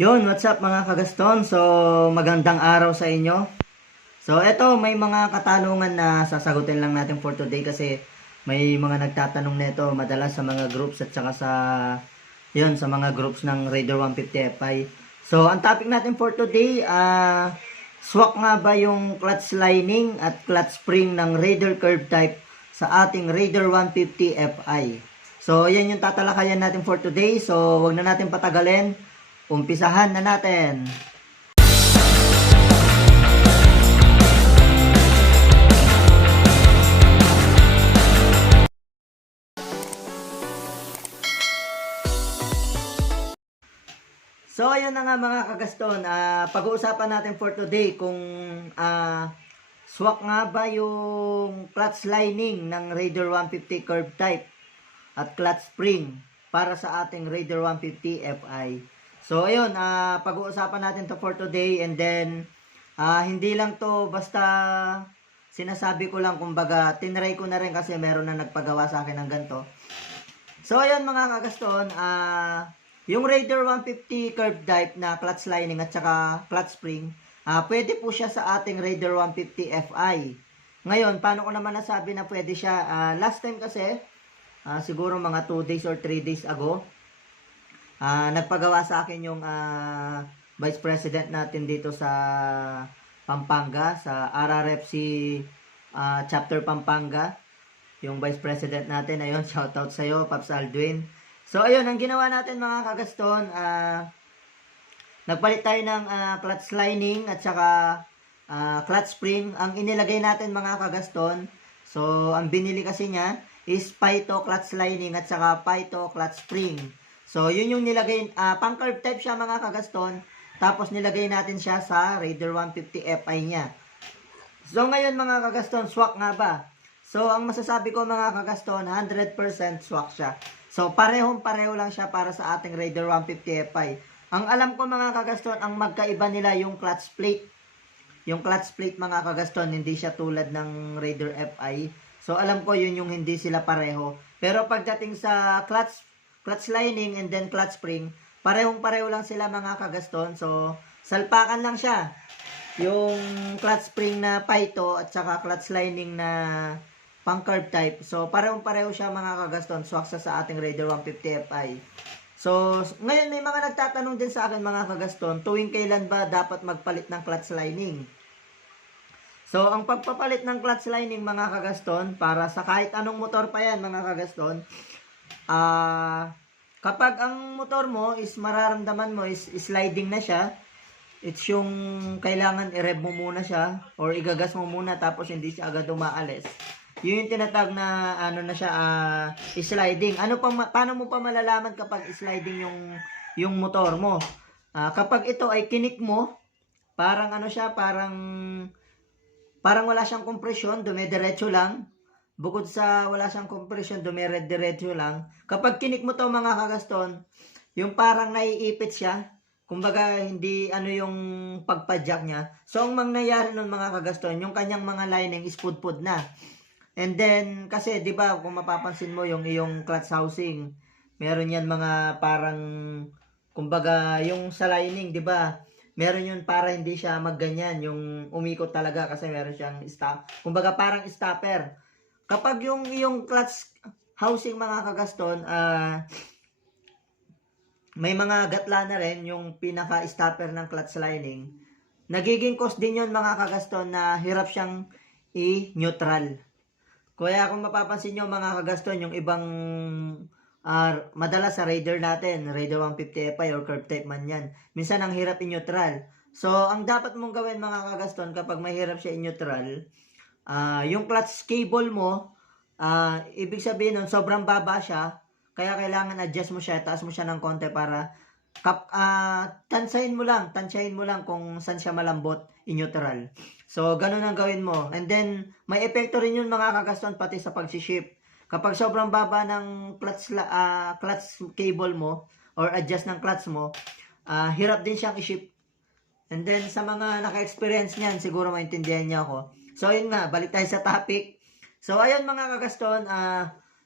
Yon, what's up mga kagaston? So, magandang araw sa inyo. So, eto, may mga katanungan na sasagutin lang natin for today kasi may mga nagtatanong nito madalas sa mga groups at saka sa mga groups ng Raider 150 Fi. So, ang topic natin for today, swak nga ba yung clutch lining at clutch spring ng Raider curve type sa ating Raider 150 Fi? So, yan yung tatalakayan natin for today. So, wag na natin patagalin. Umpisahan na natin. So, ayun na nga mga kagaston. Pag-uusapan natin for today kung swak nga ba yung clutch lining ng Raider 150 curve type at clutch spring para sa ating Raider 150 Fi. So, ayun, pag-uusapan natin to for today and then hindi lang to basta sinasabi ko lang, kumbaga tinry ko na rin kasi meron na nagpagawa sa akin ng ganito. So, ayun mga kagaston, yung Raider 150 curved type na clutch lining at saka clutch spring, pwede po siya sa ating Raider 150 Fi. Ngayon, paano ko naman nasabi na pwede siya? Last time kasi, siguro mga 2 days or 3 days ago, nagpagawa sa akin yung Vice President natin dito sa Pampanga, sa RRFC Chapter Pampanga. Yung Vice President natin, ayun, shoutout sa'yo, Paps Aldwin. So, ayun, ang ginawa natin mga kagaston, nagpalit tayo ng clutch lining at saka clutch spring. Ang inilagay natin mga kagaston, so, ang binili kasi niya is Pyto clutch lining at saka Pyto clutch spring. So, yun yung nilagay, pang curve type siya mga kagaston, tapos nilagay natin siya sa Raider 150 Fi niya. So, ngayon mga kagaston, swak nga ba? So, ang masasabi ko mga kagaston, 100% swak siya. So, parehong-pareho lang siya para sa ating Raider 150 Fi. Ang alam ko mga kagaston, ang magkaiba nila yung clutch plate. Yung clutch plate mga kagaston, hindi siya tulad ng Raider Fi. So, alam ko yun yung hindi sila pareho. Pero pagdating sa clutch lining and then clutch spring, parehong-pareho lang sila mga kagaston. So, salpakan lang siya. Yung clutch spring na Pyto at saka clutch lining na pang curve type. So, parehong-pareho siya mga kagaston. Swak sa ating Raider 150 Fi. So, ngayon may mga nagtatanong din sa akin mga kagaston, tuwing kailan ba dapat magpalit ng clutch lining? So, ang pagpapalit ng clutch lining mga kagaston, para sa kahit anong motor pa yan mga kagaston, kapag ang motor mo is mararamdaman mo is sliding na siya, it's yung kailangan i-rev mo muna siya or igagas mo muna tapos hindi siya agad umaalis. Yun yung tinatag na ano na siya, sliding. Paano mo pa malalaman kapag sliding yung motor mo? Kapag ito ay kinik mo, parang ano siya, parang wala siyang kompresyon, dumidiretso lang. Bukod sa wala siyang kompresyon, dumidiretso lang. Kapag kinik mo to mga kagaston, yung parang naiipit siya. Kumbaga, hindi ano yung pagpadyak niya. So, ang mangyayari nun mga kagaston, yung kanyang mga lining is pudpud na. And then, kasi, di ba, kung mapapansin mo yung iyong clutch housing, meron yan mga parang, kumbaga, yung sa lining, di ba, meron yun para hindi siya magganyan, yung umikot talaga kasi meron siyang kumbaga, parang stopper. Kapag yung iyong clutch housing mga kagaston, may mga gatla na rin yung pinaka-stopper ng clutch lining. Nagiging cause din yun mga kagaston na hirap siyang i-neutral. Kaya kung mapapansin nyo mga kagaston, yung ibang madalas sa Raider natin, Raider 150 Fi or curve type man yan, minsan ang hirap i-neutral. So, ang dapat mong gawin mga kagaston kapag mahirap siya i-neutral, yung clutch cable mo, ibig sabihin nun, sobrang baba siya, kaya kailangan adjust mo siya, taas mo siya ng konti para tansyahin mo lang kung saan siya malambot in-neutral. So, ganun ang gawin mo. And then, may epekto rin yun mga kagaston pati sa pag-ship. Kapag sobrang baba ng clutch cable mo or adjust ng clutch mo, hirap din siyang i-ship. And then, sa mga naka-experience niyan, siguro maintindihan niyo ako. So, yun nga, balik tayo sa topic. So, ayun mga kagaston,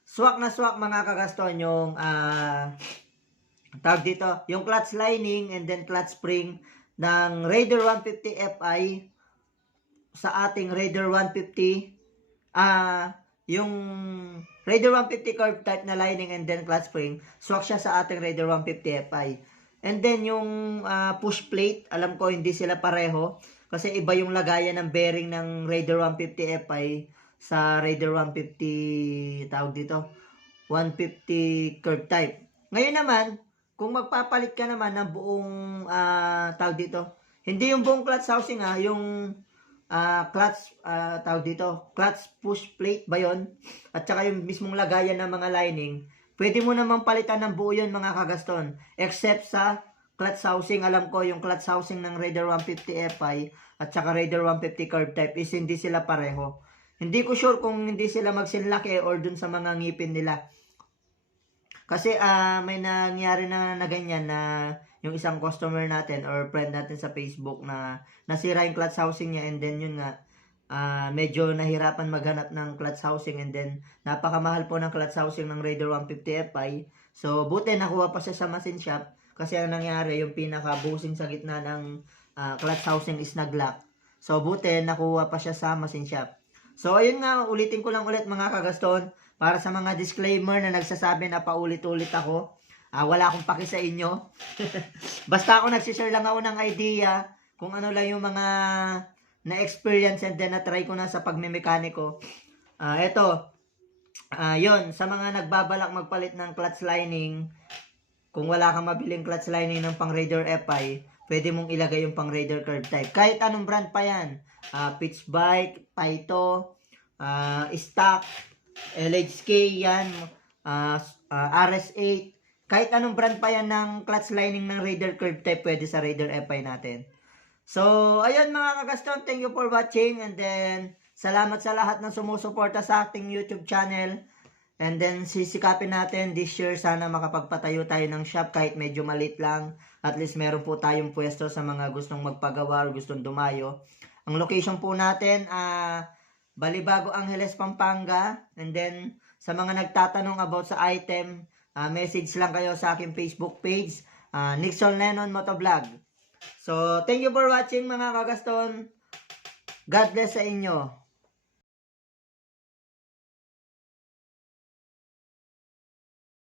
swak na swak mga kagaston yung tawag dito, yung clutch lining and then clutch spring ng Raider 150 Fi sa ating Raider 150, yung Raider 150 curve type na lining and then clutch spring, swak siya sa ating Raider 150 Fi. And then yung push plate, alam ko hindi sila pareho kasi iba yung lagayan ng bearing ng Raider 150 Fi sa Raider 150, tawag dito, 150 curve type. Ngayon naman, kung magpapalit ka naman ng buong tawag dito, hindi yung buong clutch housing yung clutch, tawag dito, clutch push plate ba yun? At saka yung mismong lagayan ng mga lining, pwede mo naman palitan ng buo yun mga kagaston. Except sa clutch housing, alam ko yung clutch housing ng Raider 150 Fi at saka Raider 150 curve type is hindi sila pareho. Hindi ko sure kung hindi sila magsinlaki or dun sa mga ngipin nila. Kasi may nangyari na ganyan na yung isang customer natin or friend natin sa Facebook na nasira yung clutch housing niya and then yun nga, medyo nahirapan maghanap ng clutch housing and then napakamahal po ng clutch housing ng Raider 150 Fi. So buti nakuha pa siya sa machine shop kasi ang nangyari yung pinaka-bushing sa gitna ng clutch housing is nag-lock. So buti nakuha pa siya sa machine shop. So ayun nga, ulitin ko lang ulit mga kagaston para sa mga disclaimer na nagsasabi na paulit-ulit ako. Wala akong paki sa inyo. Basta ako nagsishare lang ako ng idea kung ano lang yung mga na-experience and then na-try ko na sa pagmemekaniko. Yun, sa mga nagbabalak magpalit ng clutch lining, kung wala kang mabiling clutch lining ng pang Raider Fi, pwede mong ilagay yung pang Raider curve type. Kahit anong brand pa yan. Pitch Bike, Paito, Stock, LHK yan, RS8. Kahit anong brand pa yan ng clutch lining ng Raider curve type, pwede sa Raider Fi natin. So, ayun mga kagaston, thank you for watching and then salamat sa lahat ng sumusuporta sa ating YouTube channel. And then sisikapin natin this year sana makapagpatayo tayo ng shop kahit medyo maliit lang. At least meron po tayong pwesto sa mga gustong magpagawa o gustong dumayo. Ang location po natin, Balibago, Angeles, Pampanga. And then sa mga nagtatanong about sa item, message lang kayo sa aking Facebook page, Nixon Lennon Motovlog. So, thank you for watching mga kagaston. God bless sa inyo.